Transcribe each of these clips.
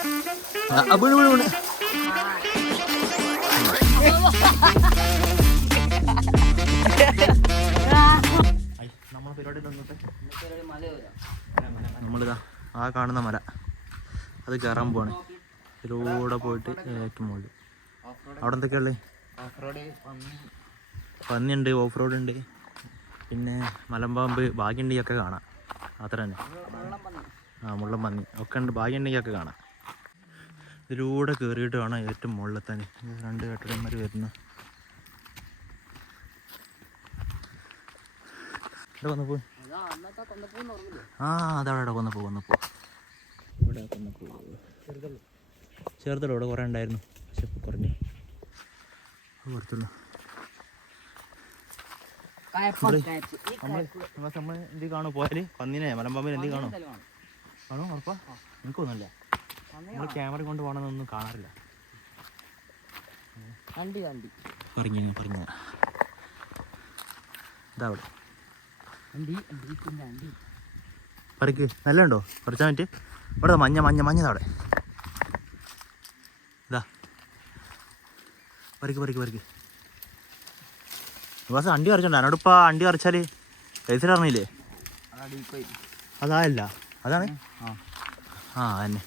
വീണ് നമ്മളെ പരിപാടി നമ്മളിതാ ആ കാണുന്ന മല അത് കയറാൻ പോവാണ്. ഇതിലൂടെ പോയിട്ട് ഏറ്റവും മുകളിൽ അവിടെ എന്തൊക്കെയുള്ളത്? പന്നിയുണ്ട്, ഓഫ് റോഡ് ഉണ്ട്, പിന്നെ മലമ്പാമ്പ്, ഭാഗ്യമുണ്ടെങ്കിലൊക്കെ കാണാം. അത്ര തന്നെ. മുള്ളം പന്നി ഒക്കെ ഉണ്ട്. ഭാഗ്യമുണ്ടെങ്കിലൊക്കെ കാണാം. ഇതിലൂടെ കയറിയിട്ട് കാണാം ഏറ്റവും മുകളിലെത്താൻ. 2 കെട്ടിടന്മാർ വരുന്നു. ഇവിടെ വന്നപ്പോ അതവിടെ കൊന്നപ്പോ ഇവിടെ കൊന്നപ്പോ ചെറുതല്ലോ ഇവിടെ കുറേ ഉണ്ടായിരുന്നു. പക്ഷെ ഇപ്പോൾ കുറഞ്ഞു. പുറത്തുള്ളൂ നമ്മൾ എന്ത് കാണും പോയാല്? പന്നിനെ, മലമ്പാമ്പിനെ എന്ത് കാണും? കാണോ ഉറപ്പാ? എനിക്കൊന്നുമില്ല. നമ്മൾ ക്യാമറ കൊണ്ട് പോകണമെന്നൊന്നും കാണാറില്ല. പറഞ്ഞ ഇതാ അവിടെ പറിക്ക്. നല്ല ഉണ്ടോ? പറിച്ചാൽ പറ്റി. ഇവിടെ മഞ്ഞതവിടെ. ഇതാ പറിക്ക്. ബസ് അണ്ടി പറിച്ചോണ്ട. എന്നോടിപ്പോൾ അണ്ടി പറിച്ചാൽ പൈസ അറിഞ്ഞില്ലേ? അതല്ല, അതാണ്. തന്നെ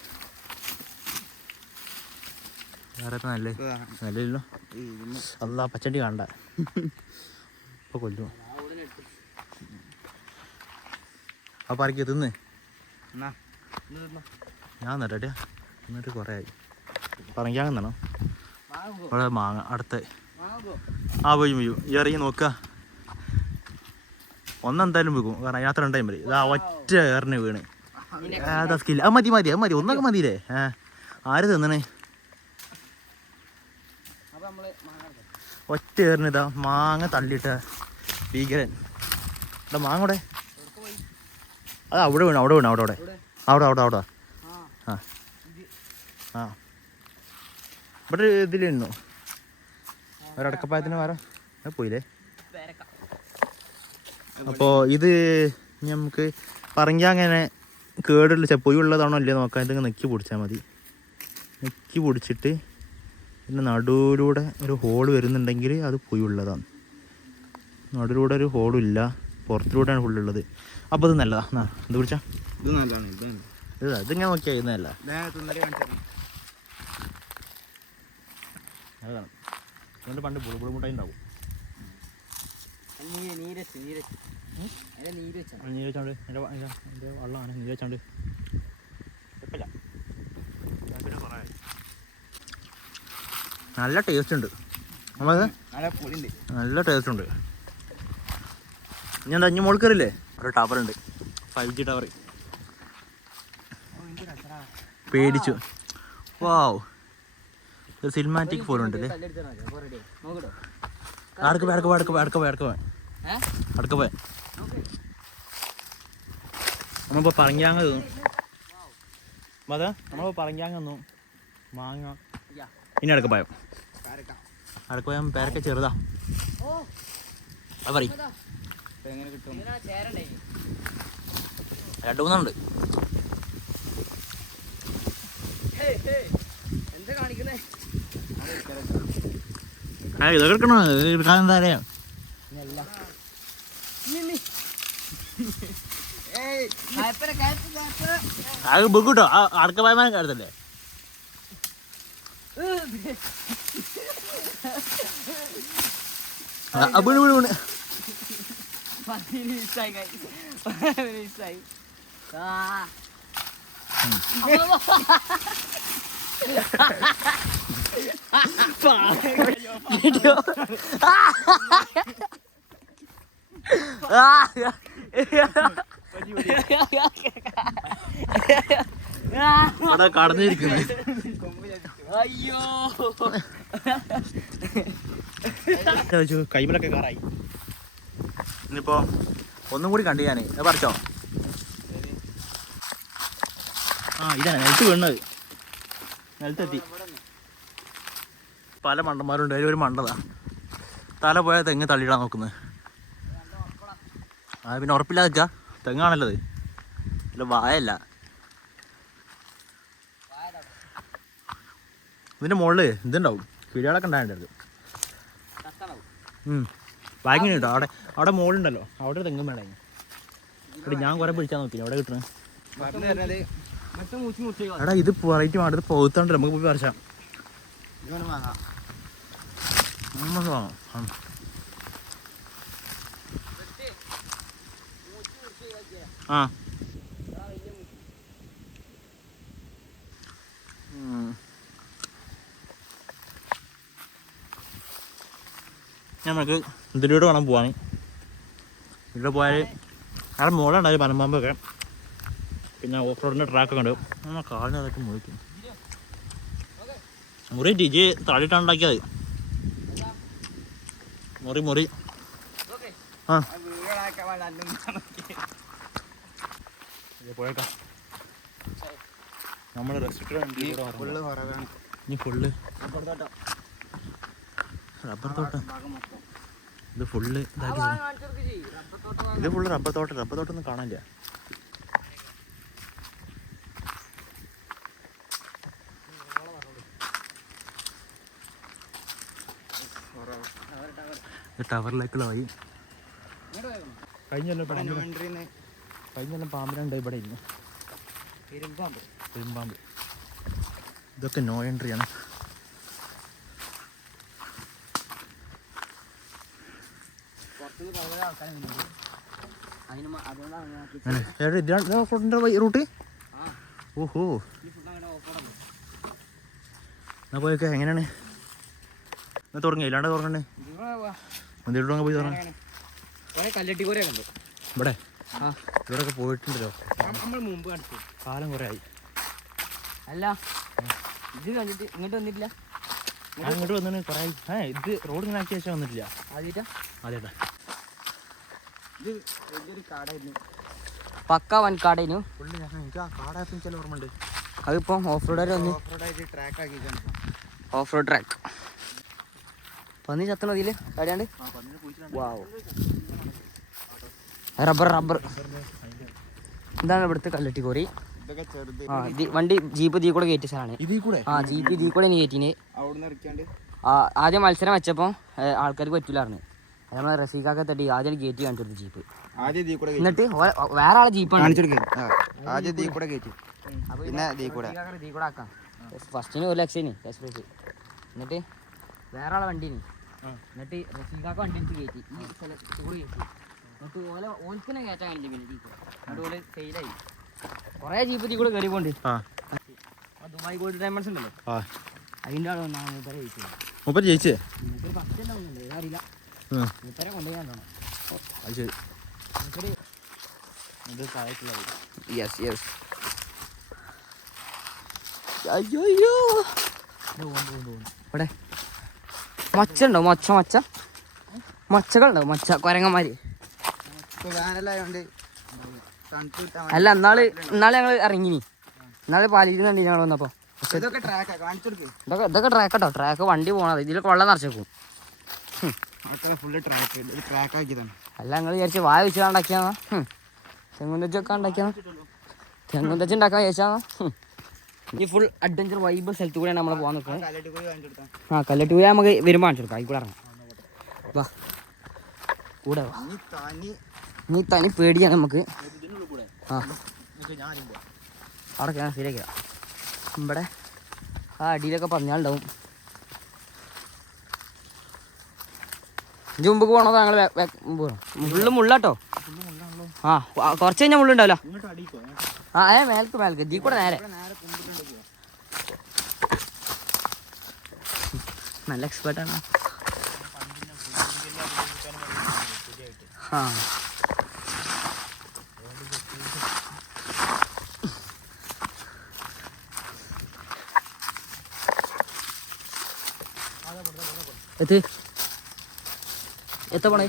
വേറെ നല്ലല്ലോ. അല്ല പച്ചണ്ടി കാണണ്ട, ഇപ്പൊ കൊല്ലും. ആ പറിക്ക് തിന്ന്. ഞാൻ നട്ടാ എന്നിട്ട് കുറേ ആയി. പറഞ്ഞാണെന്നാണോ ഇവിടെ മാങ്ങ അടുത്ത വീഴും. ഈ ഇറങ്ങി നോക്കുക. ഒന്നെന്തായാലും വീക്കും. കാരണം യാത്ര ഉണ്ടായും മതി. ഇതാ ഒറ്റ ഏറിന് വീണ്. അതാ സ്കില്ല. അത് മതി. ഒന്നൊക്കെ മതിയില്ലേ? ആര് തിന്നണേ? ഒറ്റ ഏറിന് ഇതാ മാങ്ങ തള്ളിയിട്ട ഭീകരൻ. ഇവിടെ മാങ്ങ കൂടെ അത് അവിടെ വീണു. അവിടെ ഇവിടെ ഇതിലിരുന്നു. ഒരടക്കപ്പായത്തിന് വേറെ പോയില്ലേ? അപ്പോൾ ഇത് നമുക്ക് പറഞ്ഞാൽ അങ്ങനെ കേടുള്ള പൊയ്യുള്ളതാണോ അല്ലേ നോക്കാൻ. ഇതിങ്ങനെ നെക്കി പിടിച്ചാൽ മതി. നെക്കി പിടിച്ചിട്ട് പിന്നെ നടുവിലൂടെ ഒരു ഹോള് വരുന്നുണ്ടെങ്കിൽ അത് പൊയ്യുള്ളതാണ്. നടുവിലൂടെ ഒരു ഹോളും ഇല്ല, പുറത്തിലൂടെയാണ് ഫുള്ളുള്ളത്. അപ്പോൾ ഇത് നല്ലതാണ്. എന്ത് പിടിച്ചാൽ ഇത് നല്ലതാണ്. ഇതിങ്ങനെ നോക്കിയാൽ ഇത് നല്ല അതാണ്. അതുകൊണ്ട് പണ്ട് ബുളുമുട്ടായി ഉണ്ടാവും. നീരച്ചാണ്ട് എൻ്റെ വെള്ളമാണ്. നീരച്ചാണ്ട് കുഴപ്പമില്ല. നല്ല ടേസ്റ്റ് ഉണ്ട്. നല്ല ടേസ്റ്റ് ഉണ്ട്. ഞാൻ അഞ്ഞു മോൾ കയറില്ലേ? ഒരു ടവറുണ്ട്, 5G ടവർ. പേടിച്ചു. വാവ്, ഒരു സിനിമാറ്റിക് ഫോൺ ഉണ്ടല്ലേ. അടക്ക പോയ നമ്മളിപ്പോൾ പറങ്കാങ്ങ തോന്നും. അതെ, നമ്മളിപ്പോൾ പറങ്കാങ്ങ തന്നു മാങ്ങ. ഇനി അടക്കപ്പായം പേരൊക്കെ ചെറുതാ. അത് പറയും. 2-3 ഉണ്ട്. ഇതൊക്കെ എടുക്കണോ? എടുക്കാൻ എന്താ അറിയാം. അത് ബുക്കിട്ടോ അടക്കപ്പായമാനം കാലത്തല്ലേ. വീണ് കടന്നിരിക്കുന്നത്. അയ്യോ, കൈമലൊക്കെ കാറായി. ഇനിയിപ്പോ ഒന്നും കൂടി കണ്ടു ഞാന്. പറിച്ചോ? ഇതാണ് നിലത്ത് വീണത്. നിലത്തെത്തി. പല മണ്ടന്മാരുണ്ട്. അതിൽ ഒരു മണ്ടതാ തല പോയ തെങ്ങ് തള്ളിയിടാൻ നോക്കുന്നത്. പിന്നെ ഉറപ്പില്ലാതെ വെച്ചാ തെങ്ങാണല്ലോ അത്, അല്ല വായല്ല. ഇതിൻ്റെ മുകളിൽ ഇതുണ്ടാവും കിഴികളൊക്കെ ഉണ്ടായിട്ടുണ്ട്. വാങ്ങി കേട്ടോ അവിടെ അവിടെ മുകളുണ്ടല്ലോ അവിടെ ഒരു തെങ്ങും വേണം. ഇവിടെ ഞാൻ കുറേ പിടിച്ചാൽ നോക്കി അവിടെ കിട്ടണേ. എടാ ഇത് വെറൈറ്റി വേണ്ട, ഇത് പോകത്തോണ്ടല്ലോ നമുക്ക് പോയി പറിച്ചാം. ആ നമുക്ക് ഇതിലൂടെ വേണം പോവാൻ. ഇവിടെ പോയാൽ അവിടെ മുകളുണ്ടായി പനമ്പാമ്പൊക്കെ, പിന്നെ ഓഫ് റോഡിൻ്റെ ട്രാക്കൊക്കെ ഉണ്ട്. നമ്മൾ കാലിന് അതൊക്കെ മുറിക്കും. മുറി ഡിജി താഴെയിട്ടാണ് ഉണ്ടാക്കിയത്. മുറി മുറി ആ പോയേക്കാം. നമ്മൾ റെസ്റ്റോറൻറ്റ് ഇനി ഫുള്ള് റബ്ബർ തോട്ടം. ഇത് ഫുള്ള് ഇതാക്കി, ഇത് ഫുള്ള് റബ്ബർ തോട്ടം. റബ്ബർ തോട്ടം ഒന്നും കാണാനില്ല. ടവറിലേക്കുള്ള വഴി. കഴിഞ്ഞല്ലോ പാമ്പിനുണ്ട് ഇവിടെ ഇല്ല. പെരുമ്പാമ്പ്. ഇതൊക്കെ നോ എൻട്രിയാണ്. റൂട്ട് ഓഹോ എന്നാ പോയൊക്കെ എങ്ങനെയാണ് എന്നാ തുടങ്ങി ഇല്ലാണ്ട് തുറക്കണ്ടേ? മന്ദിരോട്ട് പോയി തുറങ്ങ. ഇവിടെ ഇവിടെയൊക്കെ പോയിട്ടുണ്ടല്ലോ കാലം കുറേ ആയി. അല്ല ഇത് കണ്ടിട്ട് ഇങ്ങോട്ട് വന്നിട്ടില്ല. ഞാൻ ഇങ്ങോട്ട് വന്നിട്ട് കുറേ ആയി. ഇത് റോഡ് ഇങ്ങനെ ആക്കിയ ശേഷം വന്നിട്ടില്ല. ആദ്യമായിട്ടാ? അതേട്ടാ ഇത് വലിയൊരു കാടായിരുന്നു, പക്ക വൻകാടായിരുന്നു. ഫുള്ള് എനിക്ക് ആ കാടായപ്പോൾ ചില ഓർമ്മ ഉണ്ട്. അതിപ്പോൾ ഓഫ് റോഡ് വരെ വന്ന് ട്രാക്ക് ആക്കിയിട്ടാണ്. Off road track. പന്നി ചത്തണോ ഇതിൽ കാടിയാണ്ട്? Rubber rubber. ഇതാണ് ഇവിടുത്തെ കല്ലട്ടി കോറി. ആ ഇത് വണ്ടി ജീപ്പ് ഇതിൽ കൂടെ കയറ്റിയ സാധനമാണ്. ആ ജീപ്പ് ഇതിൽ കൂടെ കയറ്റിന്. ആദ്യം മത്സരം വെച്ചപ്പോൾ ആൾക്കാർക്ക് പറ്റൂലായിരുന്നു. നമ്മളെ റഫീഖൊക്കെ തട്ടി ആദ്യം കയറ്റി കാണിച്ചു കൊടുത്തു ജീപ്പ്. എന്നിട്ട് വേറെ ആളെ ജീപ്പാണ് ആക്കാം. ഫസ്റ്റിന് 1 ലക്ഷം എന്നിട്ട് വേറെ ആളെ വണ്ടീന്. എന്നിട്ട് റഫീഖാക്ക വണ്ടി കയറ്റി ഈ സ്ഥലത്ത് കൂടി കയറ്റി. എന്നിട്ട് ഓൽക്കിനെ കയറ്റാൻ കഴിഞ്ഞില്ല. പിന്നെ ജീപ്പ് അതുപോലെ സെയിലായി. കുറേ ജീപ്പ് ഇതിൽ കൂടെ കയറിക്കൊണ്ട് ദുബായ് ഗോൾഡ് ഡയമണ്ട്സ് ഉണ്ടല്ലോ അതിൻ്റെ ആളെ വന്നാണ് മൂപ്പരെ ജയിച്ചത്. മൂപ്പര് ജയിച്ചേ? മൂപ്പര് ഫസ്റ്റ് ഉണ്ടാവുന്നുണ്ട്, ഏതറിയില്ല. മൂപ്പരെ കൊണ്ടുപോയി കണ്ടോണം. അത് ശരി. ഇത് താഴേക്കുള്ളത്. Yes yes. അയ്യോ ഇവിടെ മച്ച ഉണ്ടോ? മച്ചകളുണ്ടോ? കൊരങ്ങന്മാര്. അല്ല ഇന്നാള് ഞങ്ങൾ ഇറങ്ങിനി. ഇന്നാള് പാലിക്കുന്നുണ്ട് ഞങ്ങൾ വന്നപ്പോ. ഇതൊക്കെ ട്രാക്കട്ടോ. ട്രാക്ക് വണ്ടി പോണത് ഇതിലൊക്കെ വെള്ളം നിറച്ചേക്കും. അല്ല ഞങ്ങൾ വിചാരിച്ച വായ വെച്ച് ഉണ്ടാക്കിയാ തെങ്ങുന്തച്ചൊക്കെ ഉണ്ടാക്കിയാ തെങ്ങുന്തച്ച് ഉണ്ടാക്കാൻ വിചാരിച്ചാ. ഈ ഫുൾ അഡ്വഞ്ചർ വൈബ് സ്ഥലത്ത് കൂടെയാണ് നമ്മൾ പോകാൻ നിൽക്കുന്നത്. ആ കല്ലട്ടി കൂടെ നമുക്ക് വരുമ്പോൾ കാണിച്ചു കൊടുക്കാം. ആയിക്കൂടെ ഇറങ്ങാം. വാ കൂടെ വാ. നീ തനി പേടിയാണ് നമുക്ക്. ആ അവിടെ കയറാൻ ശരിയാക്കില്ല. ഇവിടെ ആ അടിയിലൊക്കെ പറഞ്ഞാലുണ്ടാവും. ഇതിന് മുമ്പ് പോകണോ? ഞങ്ങൾ ഫുള്ള് മുള്ളാട്ടോ. ആ കുറച്ച് കഴിഞ്ഞാൽ മുള്ളുണ്ടാവില്ല. ആ മേൽക്ക് ഇതിൽ കൂടെ നേരെ. നല്ല എക്സ്പേർട്ടാണ്. ആ എത്ര പോണേ?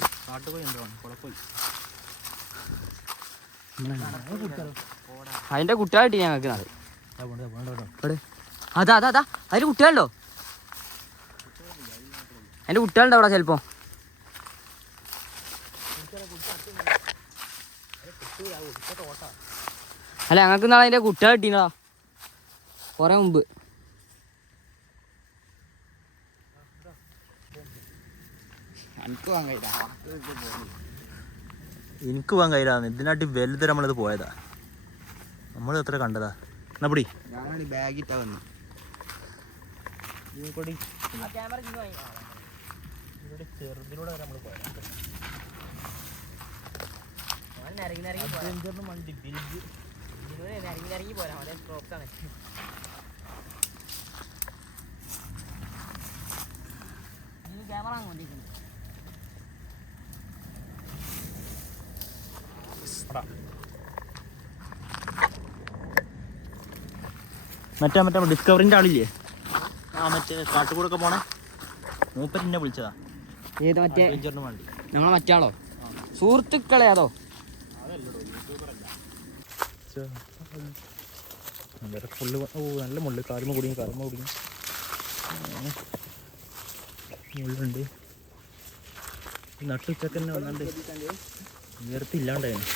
അതിന്റെ കുട്ടികളെ കിട്ടി ഞങ്ങൾക്ക്. അതാ അതിന് കുട്ടികളുണ്ടോ? അതിന്റെ കുട്ടികളുണ്ടോ അവിടെ ചിലപ്പോ? അല്ല ഞങ്ങൾക്ക് നാളെ അതിന്റെ കുട്ടികളെ കിട്ടീനടാ കുറെ മുമ്പ്. എനിക്ക് പോകാൻ കഴിയില്ല. എനിക്ക് പോകാൻ കഴിയില്ലാന്ന്. ഇതിനായിട്ട് വലുത് നമ്മളിത് പോയതാ. നമ്മൾ എത്ര കണ്ടതാ. എന്നാ പിടി. ഞാനാണ് ബാഗ് ഇട്ടാ വന്നു. ചെറുതിലൂടെ നമ്മൾ പോയത്. ഇറങ്ങി പോരാ. അതെ സ്ട്രോക്കാണ്. ക്യാമറ കൊണ്ടിരിക്കുന്നു. മറ്റേ ഡിസ്കവറിൻ്റെ ആളില്ലേ, ആ മറ്റേ കാട്ടുകൂടൊക്കെ പോണേ മൂപ്പര് എന്നെ വിളിച്ചതാ. ഏത് മറ്റേ വണ്ടി ഞങ്ങളെ മറ്റാളോ സുഹൃത്തുക്കളെ അതോ? ഫുള്ള് നല്ല മുള്ളു. കാലുമ കുടുങ്ങി മുള്ളുണ്ട്. നട്ടുച്ചക്ക് തന്നെ വന്നാണ്ട് ഉയർത്തില്ലാണ്ടായിരുന്നു.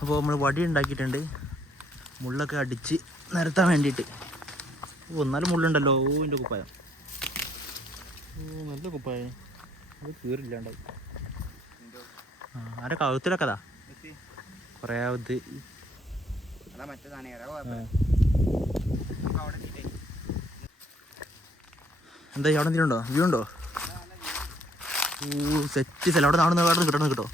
അപ്പോൾ നമ്മൾ വടി ഉണ്ടാക്കിയിട്ടുണ്ട് മുള്ളൊക്കെ അടിച്ച് നിരത്താൻ വേണ്ടിയിട്ട്. എന്നാലും മുള്ളുണ്ടല്ലോ. എൻ്റെ കുപ്പായം നല്ല കുപ്പായം. അത് കീറില്ലാണ്ടായി. ആരെ കഴുത്തിലൊക്കെ അതാ കുറേ ഇത്. എന്താ അവിടെ എന്തെങ്കിലും ഉണ്ടോ? വ്യൂ ഉണ്ടോ? സെറ്റ് സ്ഥലം. അവിടെ നാട് കിട്ടണം കിട്ടോ.